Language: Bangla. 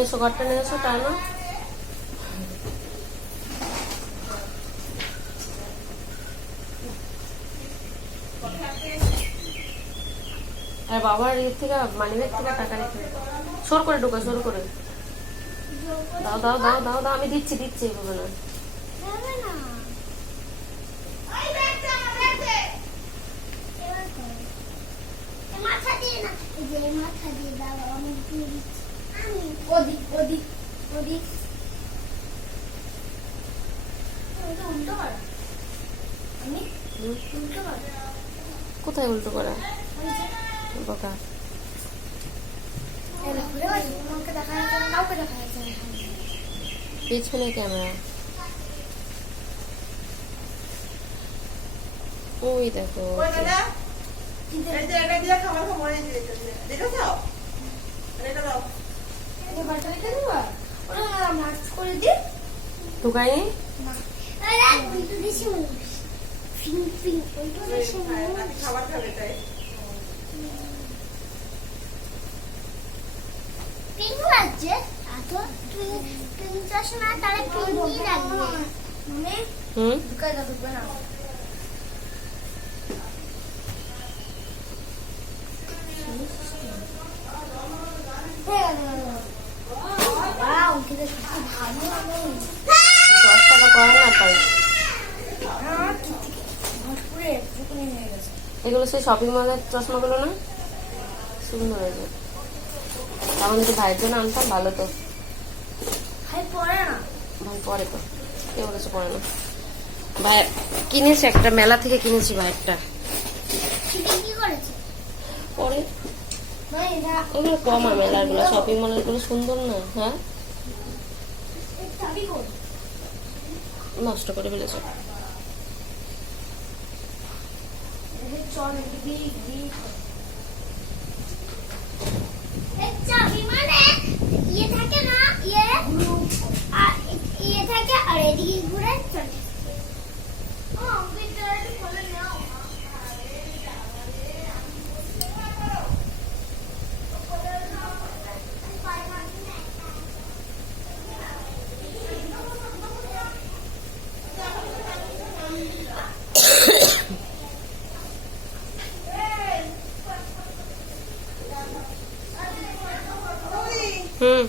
নিয়ে এসো, ঘরটা নিয়ে এসো, টানো। আর বাবার ইয়ে থেকে মানিব্যাগ থেকে টাকা রেখে সর করে ঢোকা, সর করে দাও দাও দাও দাও দাও, আমি দিচ্ছি দিচ্ছি, এইভাবে না। কোথায় উল্টো করা বোকা? পিছনে ক্যামেরা, ওই দেখো। ঢুকাইনি খাবার খাবে তাই এগুলো সেই শপিং মলের চশমাগুলো না, সুন্দর হয়েছে। তাহলে তো ভাইয়ের জন্য আনতাম, ভালো তো। ভাই পরে তো, কে বলেছে পরে না? ভাই কিনেছে একটা, মেলা থেকে কিনেছি ভাইয়েরটা। পরে ওগুলো কমা মেলার গুলো, শপিং মলের গুলো সুন্দর না। হ্যাঁ, নষ্ট করে ফেলেছে। ইয়ে থাকে না, ইয়ে থাকে আর এদিকে ঘুরে